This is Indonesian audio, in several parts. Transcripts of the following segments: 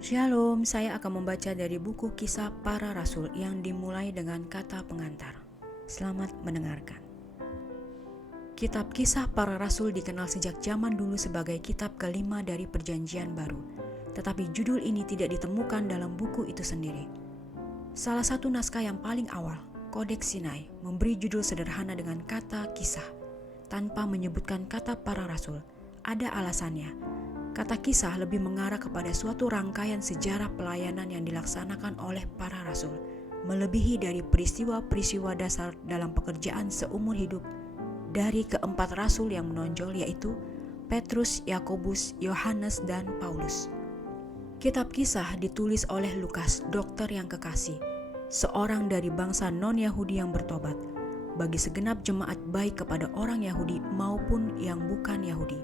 Shalom, saya akan membaca dari buku Kisah Para Rasul yang dimulai dengan kata pengantar. Selamat mendengarkan. Kitab Kisah Para Rasul dikenal sejak zaman dulu sebagai kitab kelima dari Perjanjian Baru, tetapi judul ini tidak ditemukan dalam buku itu sendiri. Salah satu naskah yang paling awal, Kodeks Sinai, memberi judul sederhana dengan kata kisah, tanpa menyebutkan kata para rasul. Ada alasannya. Kata kisah lebih mengarah kepada suatu rangkaian sejarah pelayanan yang dilaksanakan oleh para rasul, melebihi dari peristiwa-peristiwa dasar dalam pekerjaan seumur hidup dari keempat rasul yang menonjol, yaitu Petrus, Yakobus, Yohanes, dan Paulus. Kitab kisah ditulis oleh Lukas, dokter yang kekasih, seorang dari bangsa non-Yahudi yang bertobat, bagi segenap jemaat baik kepada orang Yahudi maupun yang bukan Yahudi.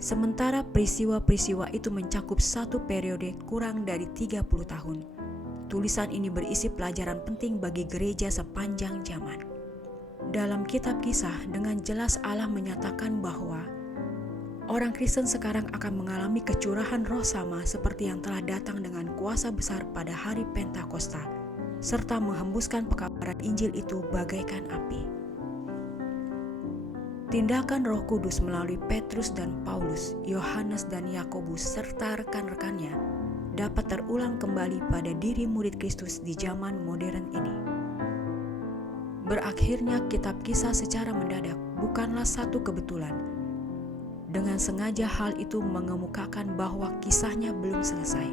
Sementara peristiwa-peristiwa itu mencakup satu periode kurang dari 30 tahun. Tulisan ini berisi pelajaran penting bagi gereja sepanjang zaman. Dalam kitab kisah, dengan jelas Allah menyatakan bahwa orang Kristen sekarang akan mengalami kecurahan roh sama seperti yang telah datang dengan kuasa besar pada hari Pentakosta, serta menghembuskan pekabaran Injil itu bagaikan api. Tindakan Roh Kudus melalui Petrus dan Paulus, Yohanes dan Yakobus serta rekan-rekannya dapat terulang kembali pada diri murid Kristus di zaman modern ini. Berakhirnya kitab kisah secara mendadak bukanlah satu kebetulan. Dengan sengaja hal itu mengemukakan bahwa kisahnya belum selesai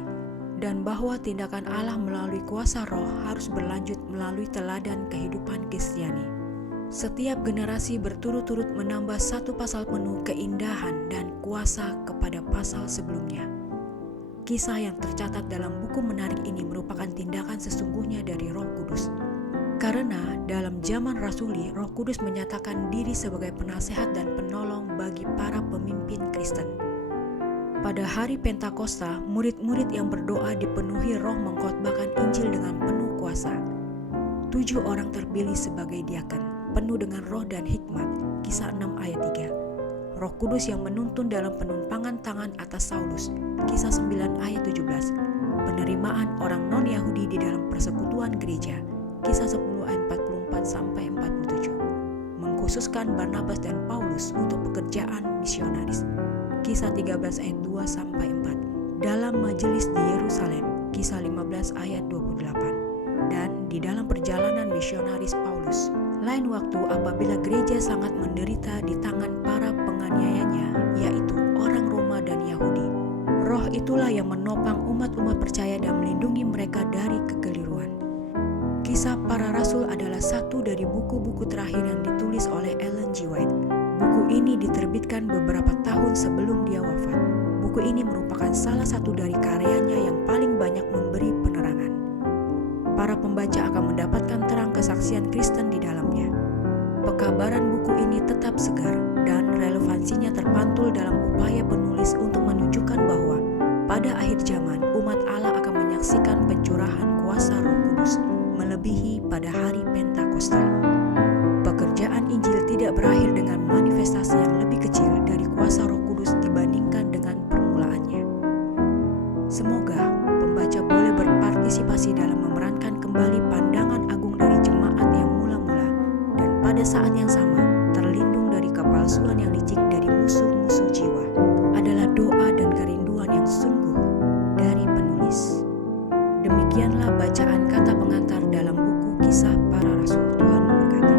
dan bahwa tindakan Allah melalui kuasa Roh harus berlanjut melalui teladan kehidupan Kristiani. Setiap generasi berturut-turut menambah satu pasal penuh keindahan dan kuasa kepada pasal sebelumnya. Kisah yang tercatat dalam buku menarik ini merupakan tindakan sesungguhnya dari Roh Kudus. Karena dalam zaman rasuli, Roh Kudus menyatakan diri sebagai penasehat dan penolong bagi para pemimpin Kristen. Pada hari Pentakosta, murid-murid yang berdoa dipenuhi Roh mengkhotbahkan Injil dengan penuh kuasa. 7 orang terpilih sebagai diaken, penuh dengan roh dan hikmat, Kisah 6 ayat 3. Roh Kudus yang menuntun dalam penumpangan tangan atas Saulus, Kisah 9 ayat 17. Penerimaan orang non-Yahudi di dalam persekutuan gereja, Kisah 10 ayat 44-47. Mengkhususkan Barnabas dan Paulus untuk pekerjaan misionaris, Kisah 13 ayat 2-4. Dalam majelis di Yerusalem, Kisah 15 ayat 28. Dan di dalam perjalanan misionaris Paulus, lain waktu apabila gereja sangat menderita di tangan para penganiayanya, yaitu orang Roma dan Yahudi. Roh itulah yang menopang umat-umat percaya dan melindungi mereka dari kekeliruan. Kisah Para Rasul adalah satu dari buku-buku terakhir yang ditulis oleh Ellen G. White. Buku ini diterbitkan beberapa tahun sebelum dia wafat. Buku ini merupakan salah satu dari karyanya yang paling banyak memberi penerangan. Para pembaca akan mendapatkan terang kesaksian Kristen di dalamnya. Pekabaran buku ini tetap segar dan relevansinya terpantul dalam upaya penulis untuk menunjukkan bahwa pada akhir zaman umat Allah akan menyaksikan pencurahan kuasa Roh Kudus melebihi pada hari Pentakosta. Pekerjaan Injil tidak berakhir dengan manifestasi yang lebih kecil dari kuasa Roh Kudus dibandingkan dengan permulaannya. Semoga pembaca boleh berpartisipasi dalam memerankan kembali pandangan agung dari jemaat yang mula-mula dan pada saat yang sama terlindung dari kepalsuan yang licik dari musuh-musuh jiwa. Adalah doa dan kerinduan yang sungguh dari penulis. Demikianlah bacaan kata pengantar dalam buku Kisah Para Rasul. Tuhan memberkati.